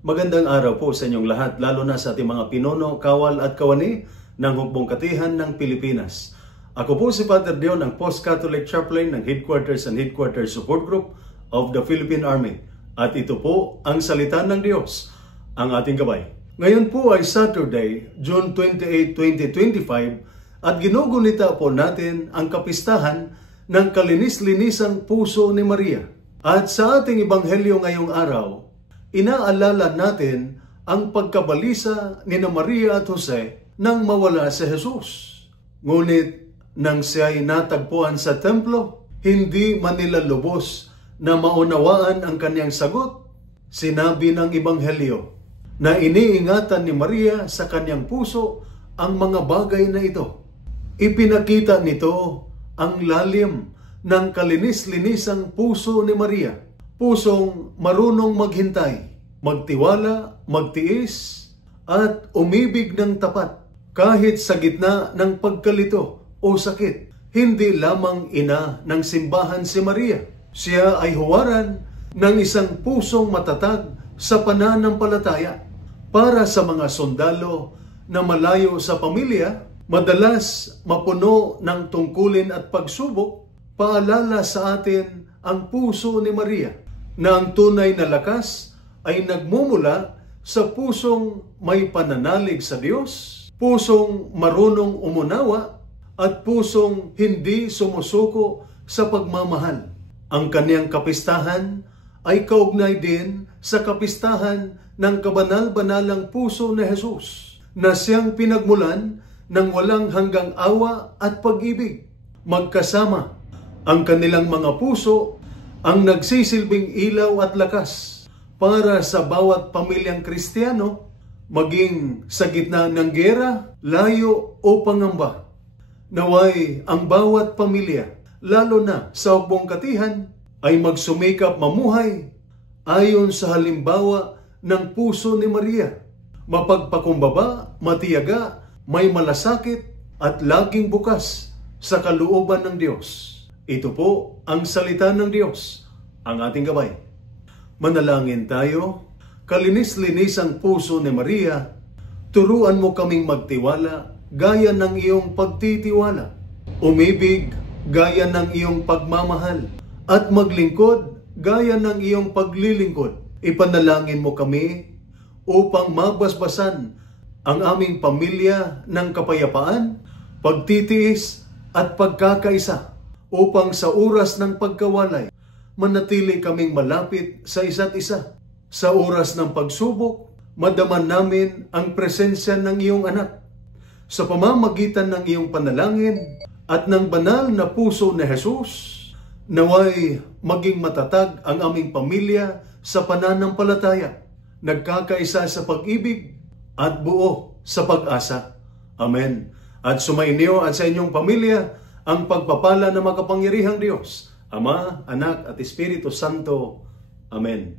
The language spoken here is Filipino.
Magandang araw po sa inyong lahat, lalo na sa ating mga pinuno, kawal at kawani ng Hukbong Katihan ng Pilipinas. Ako po si Father Dion, ang Post-Catholic Chaplain ng Headquarters and Headquarters Support Group of the Philippine Army. At ito po ang salita ng Diyos, ang ating gabay. Ngayon po ay Saturday, June 28, 2025 at ginugunita po natin ang kapistahan ng kalinis-linisang puso ni Maria. At sa ating ebanghelyo ngayong araw, inaalala natin ang pagkabalisa ni Maria at Jose nang mawala si Jesus. Ngunit nang siya'y natagpuan sa templo, hindi man nila lubos na maunawaan ang kanyang sagot. Sinabi ng ebanghelyo na iniingatan ni Maria sa kanyang puso ang mga bagay na ito. Ipinakita nito ang lalim ng kalinis-linisang puso ni Maria. Pusong marunong maghintay, magtiwala, magtiis, at umibig ng tapat kahit sa gitna ng pagkalito o sakit. Hindi lamang ina ng simbahan si Maria. Siya ay huwaran ng isang pusong matatag sa pananampalataya. Para sa mga sundalo na malayo sa pamilya, madalas mapuno ng tungkulin at pagsubok, paalala sa atin ang puso ni Maria na ang tunay na lakas ay nagmumula sa pusong may pananalig sa Diyos, pusong marunong umunawa, at pusong hindi sumusuko sa pagmamahal. Ang kaniyang kapistahan ay kaugnay din sa kapistahan ng kabanal-banalang puso ni Jesus na siyang pinagmulan ng walang hanggang awa at pag-ibig. Magkasama ang kanilang mga puso ang nagsisilbing ilaw at lakas para sa bawat pamilyang Kristiyano, maging sa gitna ng giyera, layo o pangamba. Naway ang bawat pamilya, lalo na sa Hukbong Katihan, ay magsumikap mamuhay ayon sa halimbawa ng puso ni Maria. Mapagpakumbaba, matiyaga, may malasakit at laging bukas sa kalooban ng Diyos. Ito po ang salita ng Diyos, ang ating gabay. Manalangin tayo. Kalinis-linis ang puso ni Maria, turuan mo kaming magtiwala gaya ng iyong pagtitiwala, umibig gaya ng iyong pagmamahal, at maglingkod gaya ng iyong paglilingkod. Ipanalangin mo kami upang mabasbasan ang aming pamilya ng kapayapaan, pagtitiis at pagkakaisa, upang sa oras ng pagkawalay, manatili kaming malapit sa isa't isa. Sa oras ng pagsubok, madaman namin ang presensya ng iyong anak. Sa pamamagitan ng iyong panalangin at ng banal na puso ni Jesus, naway maging matatag ang aming pamilya sa pananampalataya, nagkakaisa sa pag-ibig at buo sa pag-asa. Amen. At sumainyo at sa inyong pamilya ang pagpapala ng makapangyarihang Diyos, Ama, Anak at Espiritu Santo. Amen.